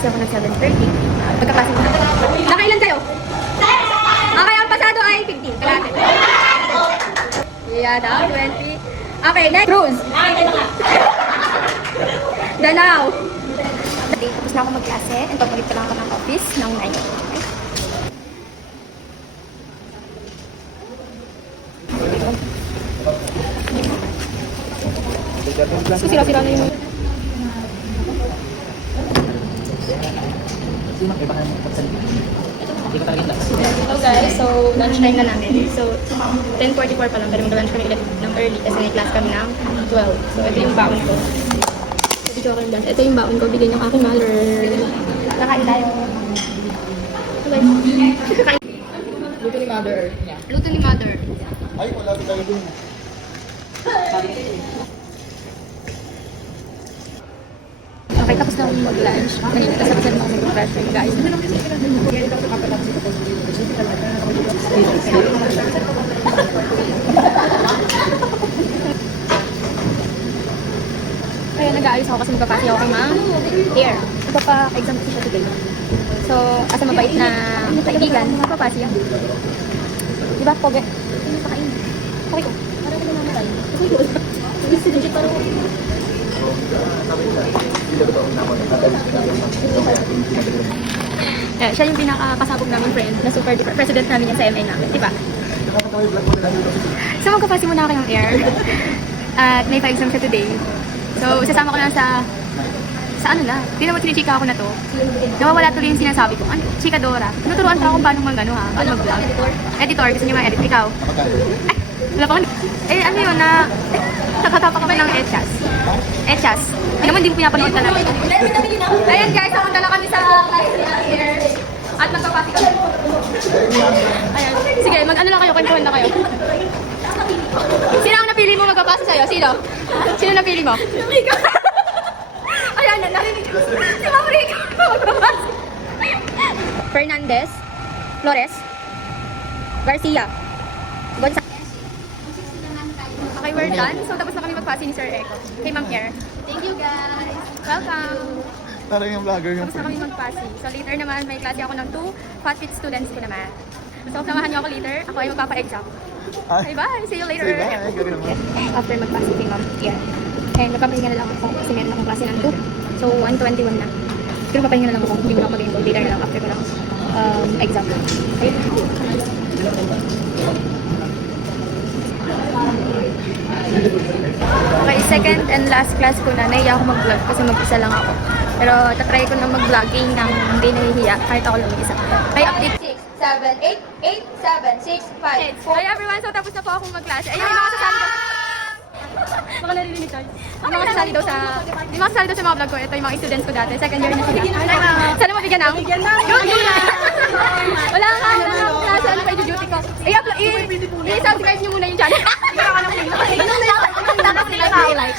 magkaklase ako ng 7:30. Magkaklase ko. Nakailan kayo? Okay, ang pasado ay 15. Kalate. Yeah, daw, 20. Okay, next. Cruz. Dalaw. Tapos na ako magklase and pagbalik pa lang ako ng office ng 9. So, sira-sira na yung... Hello guys, so lunchtime na namin. So 10:44 pa lang pero mag-lunch kami ulit ng early kasi may class kami ng 12. So ito yung baon ko. Ito yung baon ko, bigay ng aking mother. Nakain tayo. Okay. Luto ni Mother. Luto ni mother. Ay, wala tayo dun. Okay, tapos na akong mag-lunch. Ganyan, kasi kasi ako mag-pressure, guys. Kaya nag-aayos ako kasi magpapasi ako kay Ma'am Air. Magpapa-exam ko siya today. So, as a mabait na kaibigan, magpapasi yan. Diba, Poge? Pakain. Okay ko. Parang ko namamatay. Okay ko. Hindi si legit parang... Yeah, siya yung pinakakasabog namin friend na super president namin yan sa MA namin, di ba? So magkapasi muna ako ng air at may pa-exam siya today. So sasama ko lang sa ano na, hindi naman tinichika ako na to. Nawawala tuloy yung sinasabi ko. Ano? Chikadora. Tinuturuan ka kung paano mag-ano ha, paano mag-vlog. Editor, gusto niyo ma-edit. Ikaw? Wala pa ano yun na, nakatapa kami ng Echas. Echas. Hindi naman, hindi mo pinapanood talaga. Ayan guys, pumunta na kami sa air. At magpapasi kami. Ayan. Sige, mag-ano lang kayo, kwentuhan na kayo. Sino ang napili mo magpapasi sa'yo? Sino? Sino napili mo? Rico. Ayan, narinig ko. Si Ma'am Rico magpapasi. Fernandez. Flores. Garcia. Gonzales. Okay, we're done. So, tapos na kami magpasi ni Sir Echo. Kay Ma'am Air. Thank you, guys. Welcome. Parang yung vlogger yung Tapos na kami magpasi. So, later naman, may klase ako ng 2 FatFit students ko naman. So, samahan niyo ako later. Ako ay magpapa-exam. Okay, bye. See you later. Say bye. Gawin naman. After magpasi kay Ma'am Air. And magpapahinga na lang ako kasi meron akong klase ng 2. So, 1:21 na. Pero papahinga na lang ako. Hindi mo ako mag-enroll. Later na lang after ko ng exam. Okay? Okay, second and last class ko na. Nahiya ako mag-vlog kasi mag-isa lang ako. Pero tatry ko na mag-vlogging nang hindi nahihiya kahit ako lang mag-isa. Okay, update. 6, 7, 8, 8, 7, 6, 5, 4. Hi everyone! So tapos na po akong mag-klase. Ayun, yung mga sasali daw. Baka narinig tayo. Yung mga sasali daw sa... Yung mga sasali daw sa mga vlog ko. Ito yung mga students ko dati. Second year na sila. Sana mabigyan ng... Bigyan na! Wala nga akong klase. Ano pa i-duty ko? I-subscribe nyo muna yung channel.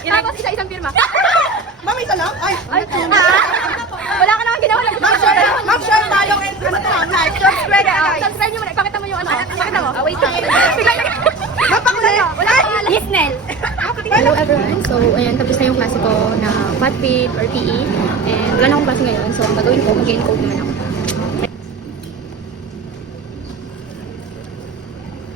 Tapos isa-isang pirma. Ma'am, isa lang? Ay! Wala ka naman ginawa. Ma'am, share tayo and ano to, like, subscribe guys. Subscribe nyo muna. Ipakita mo yung ano. Ipakita mo. Wait lang. Ma'am, pakita. Wala. Lisnel. Hello everyone. So, ayan. Tapos na yung klase ko na FatFit or PE. And wala na akong klase ngayon. So, ang gagawin ko, mag-encode naman ako.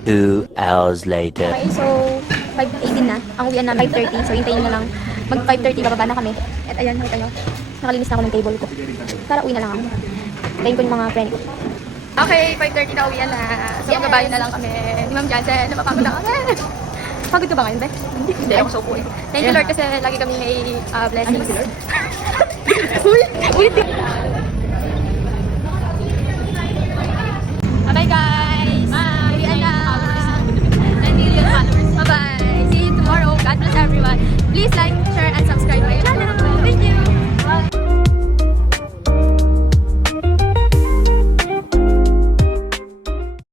2 hours later. Okay, so 5:18 na. Ang uwian na 5:30. So hintayin na lang. Mag 5:30 bababa na kami. At ayan, nakita nyo. Nakalinis na ako ng table ko. Tara, uwi na lang ako. Hintayin ko yung mga friend ko. Okay, 5:30 na uwian na. So magbabayo na lang kami. Ni Ma'am Jansen, napapagod na kami. Pagod ka ba ngayon, be? Hindi, ako so cool. Thank you Lord kasi lagi kami may blessings. Ulit.